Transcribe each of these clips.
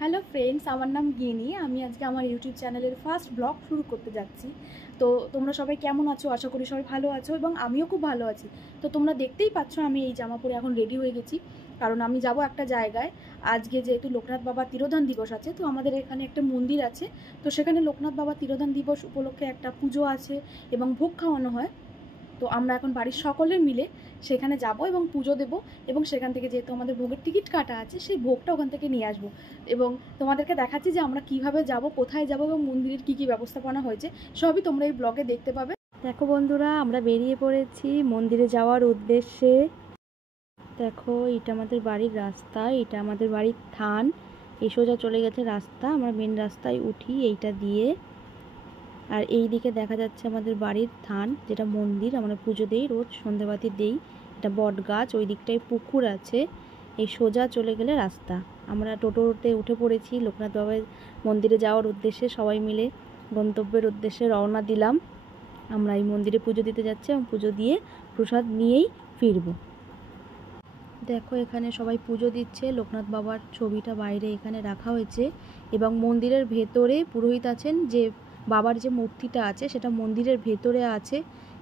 Hello friends, আমার নাম গিনি। আমি আজকে আমার ইউটিউব চ্যানেলের ফার্স্ট ব্লগ শুরু করতে যাচ্ছি। তো তোমরা সবাই কেমন আছো? আশা করি সবাই ভালো আছো এবং আমিও খুব ভালো আছি। তো তোমরা দেখতেই পাচ্ছ আমি এই জামা পরে এখন রেডি হয়ে গেছি, কারণ আমি যাব একটা জায়গায়। আজকে যেহেতু লোকনাথ বাবা তিরোধান দিবস আছে, তো আমাদের এখানে একটা মন্দির আছে, তো সেখানে লোকনাথ বাবা তিরোধান দিবস উপলক্ষে একটা পুজো আছে এবং ভোগ খাওয়ানো হয়। তো আমরা এখন বাড়ির সকলে মিলে সেখানে যাব এবং পুজো দেব, এবং সেখান থেকে যেহেতু আমাদের ভোগের টিকিট কাটা আছে, সেই ভোগটা ওখান থেকে নিয়ে আসবো এবং তোমাদেরকে দেখাচ্ছি যে আমরা কিভাবে যাব, কোথায় যাব এবং মন্দিরের কী কী ব্যবস্থাপনা হয়েছে, সবই তোমরা এই ব্লগে দেখতে পাবে। দেখো বন্ধুরা, আমরা বেরিয়ে পড়েছি মন্দিরে যাওয়ার উদ্দেশ্যে। দেখো, এটা আমাদের বাড়ির রাস্তা, এটা আমাদের বাড়ির থান। এই সোজা চলে গেছে রাস্তা, আমরা মেন রাস্তায় উঠি এইটা দিয়ে। আর এই দিকে দেখা যাচ্ছে আমাদের বাড়ির থান, যেটা মন্দির, আমরা পুজো দিই, রোজ সন্ধ্যাবাতি দিই। এটা বট গাছ, ওই দিকটায় পুকুর আছে। এই সোজা চলে গেলে রাস্তা। আমরা টোটোতে উঠে পড়েছি লোকনাথ বাবার মন্দিরে যাওয়ার উদ্দেশ্যে। সবাই মিলে গন্তব্যের উদ্দেশ্যে রওনা দিলাম। আমরা এই মন্দিরে পুজো দিতে যাচ্ছি এবং পুজো দিয়ে প্রসাদ নিয়েই ফিরব। দেখো, এখানে সবাই পুজো দিচ্ছে। লোকনাথ বাবার ছবিটা বাইরে এখানে রাখা হয়েছে এবং মন্দিরের ভেতরে পুরোহিত আছেন। যে বাবার যে মূর্তিটা আছে সেটা মন্দিরের ভেতরে আছে।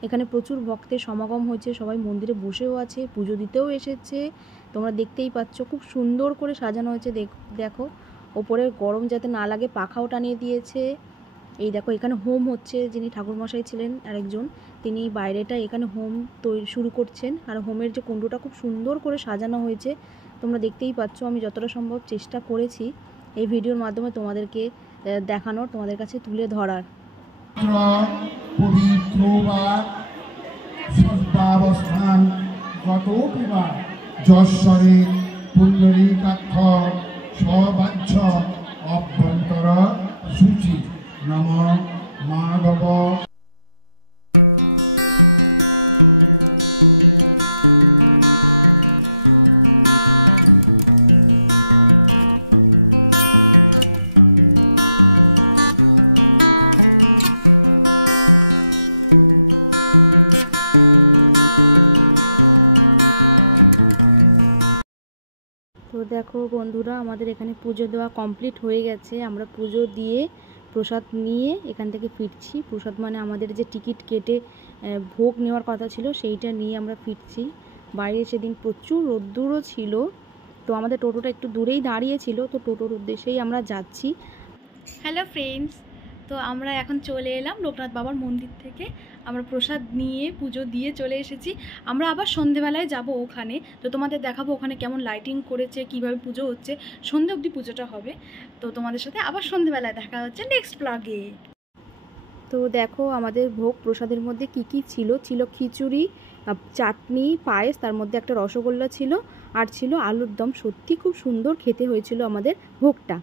এখানে প্রচুর ভক্তের সমাগম হয়েছে, সবাই মন্দিরে বসেও আছে, পুজো দিতেও এসেছে। তোমরা দেখতেই পাচ্ছ খুব সুন্দর করে সাজানো হয়েছে। দেখো, ওপরে গরম যাতে না লাগে পাখাও টানিয়ে দিয়েছে। এই দেখো, এখানে হোম হচ্ছে। যিনি ঠাকুরমশাই ছিলেন আরেকজন, তিনি বাইরেটা এখানে হোম তৈরি শুরু করছেন। আর হোমের যে কুণ্ডটা খুব সুন্দর করে সাজানো হয়েছে, তোমরা দেখতেই পাচ্ছ। আমি যতটা সম্ভব চেষ্টা করেছি এই ভিডিওর মাধ্যমে তোমাদেরকে দেখানোর, তোমাদের কাছে তুলে ধরার। পবিত্র বা সর্বাবস্থান গতোপি বা যশ্বরে পুণ্ডরীকাক্ষ সবাচ্ছ অভ্যন্তর সূচি নম মাধব। তো দেখো বন্ধুরা, আমাদের এখানে পুজো দেওয়া কমপ্লিট হয়ে গেছে। আমরা পুজো দিয়ে প্রসাদ নিয়ে এখান থেকে ফিরছি। প্রসাদ মানে আমাদের যে টিকিট কেটে ভোগ নেওয়ার কথা ছিল, সেইটা নিয়ে আমরা ফিরছি। বাইরে সেদিন প্রচুর রোদ্দুরও ছিল, তো আমাদের টোটোটা একটু দূরেই দাঁড়িয়েছিল, তো টোটোর উদ্দেশ্যেই আমরা যাচ্ছি। হ্যালো ফ্রেন্ডস, তো আমরা এখন চলে এলাম লোকনাথ বাবার মন্দির থেকে। আমরা প্রসাদ নিয়ে পুজো দিয়ে চলে এসেছি। আমরা আবার সন্ধেবেলায় যাব ওখানে, তো তোমাদের দেখাবো ওখানে কেমন লাইটিং করেছে, কিভাবে পুজো হচ্ছে। সন্ধে অবধি পুজোটা হবে, তো তোমাদের সাথে আবার সন্ধেবেলায় দেখা হচ্ছে নেক্সট ব্লগে। তো দেখো, আমাদের ভোগ প্রসাদের মধ্যে কি কি ছিল। ছিল খিচুড়ি, চাটনি, পায়েস, তার মধ্যে একটা রসগোল্লা ছিল, আর ছিল আলুর দম। সত্যি খুব সুন্দর খেতে হয়েছিল আমাদের ভোগটা।